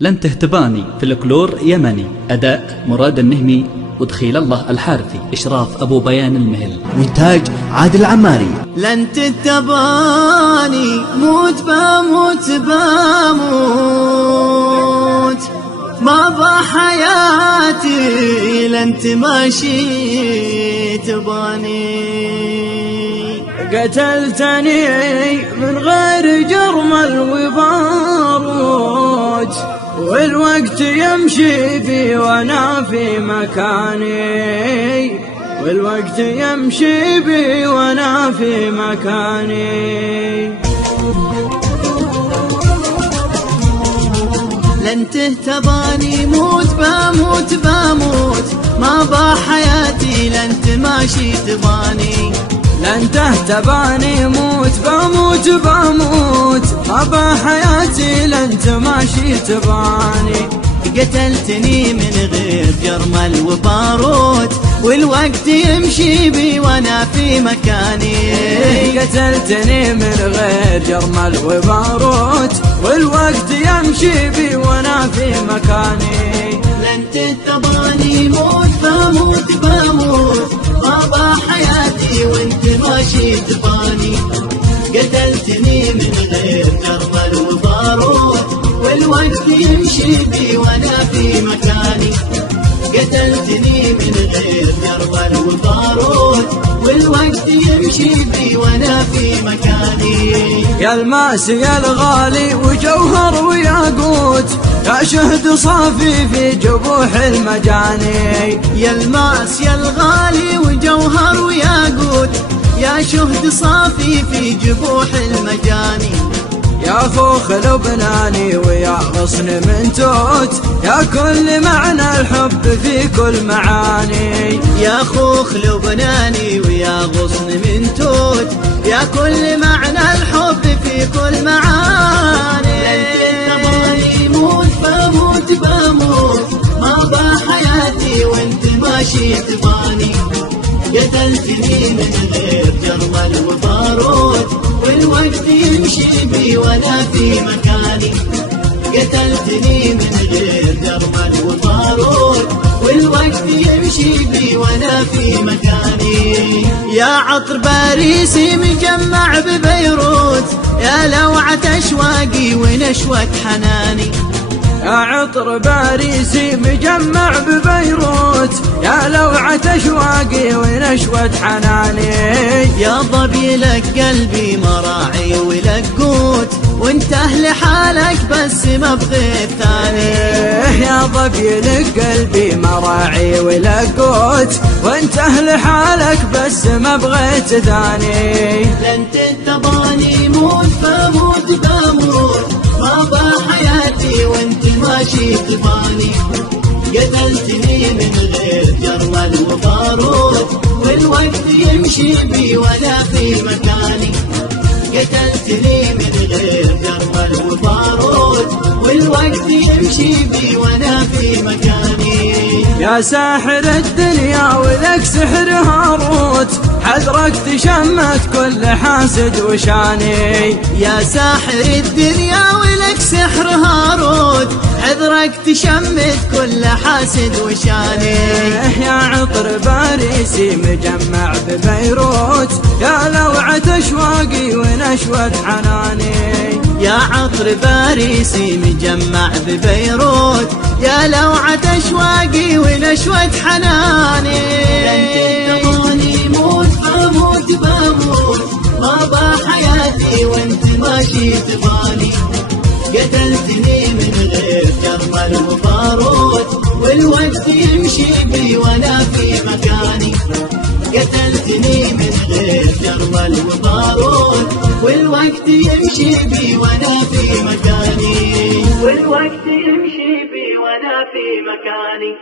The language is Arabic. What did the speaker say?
لن تهتباني فلكلور يمني. أداء مراد النهمي ودخيل الله الحارثي. إشراف أبو بيان المهل. إنتاج عادل العماري. لن تتباني موت بموت بموت ما بحياتي لن تماشي تباني. قتلتني من غير جرم الوباروت والوقت يمشي بي وانا في مكاني. والوقت يمشي بي وانا في مكاني. لن تهتباني موت بموت بموت ما بحياتي لن تماشي تباني. لن تهتباني موت بموت بموت ما بحياتي لن تماشي تباني. قتلتني من غير جرمل وباروت والوقت يمشي بي وانا في مكاني. قتلتني من غير جرمل وباروت والوقت يمشي بي وانا في مكاني. لن تتباني موت بموت بموت ما بحياتي وانت ماشي تباني. قتلتني من غير جرمل وباروت والوقت يمشي بي وانا في مكاني. قتلتني من غير جرمل وباروت والوقت يمشي بي وانا في مكاني. يا الماس يا الغالي وجوهر وياقوت يا شهد صافي في جبوح المجاني. يا الماس يا الغالي وجوهر وياقوت يا شهد صافي في جبوح المجاني. يا خوخ لبناني ويا غصن من توت يا كل معنى الحب في كل معاني. يا خوخ لبناني ويا غصن من توت يا كل معنى الحب في كل معاني. لن تتباني موت بموت بموت ما بحياتي وانت ماشي تباني. قتلتني من غير جرمل وباروت والوقت يمشي بي وانا في مكاني. قتلتني من غير جرمل وباروت والوقت يمشي بي وانا في مكاني. يا عطر باريسي مجمع ببيروت يا لوعة اشواقي ونشوة حناني. يا عطر باريسي مجمع ببيروت يا لوعة اشواقي ونشوة حناني. يا ضبي لك قلبي مراعي ولك قوت وانت اهل حالك بس ما بغيت ثاني. يا ضبي لك قلبي مراعي ولك قوت وانت اهل حالك بس ما بغيت ثاني. لن تتباني موت بموت بموت ما بحياتي وانت ماشي تباني. قتلتني من غير جرمل وباروت والوقت يمشي بي وانا في مكاني. قتلتني من غير جرمل وباروت والوقت يمشي بي وانا في مكاني. يا ساحر الدنيا ولك سحر هاروت حذرك تشمت كل حاسد وشاني. يا ساحر الدنيا ولك سحر هاروت حذرك تشمت كل حاسد وشاني. يا عطر باريسي مجمع ببيروت يا لوعة اشواقي ونشوة حناني. يا عطر باريسي مجمع ببيروت يا لوعة اشواقي ونشوة حناني. لن تتباني موت بموت بموت ما بحياتي وانت ماشي تباني. قتلتني من غير جرمل وباروت والوقت يمشي بي وانا في مكاني. قتلتني من غير جرمل وباروت والوقت يمشي بي وانا في مكاني. والوقت يمشي بي وانا في مكاني.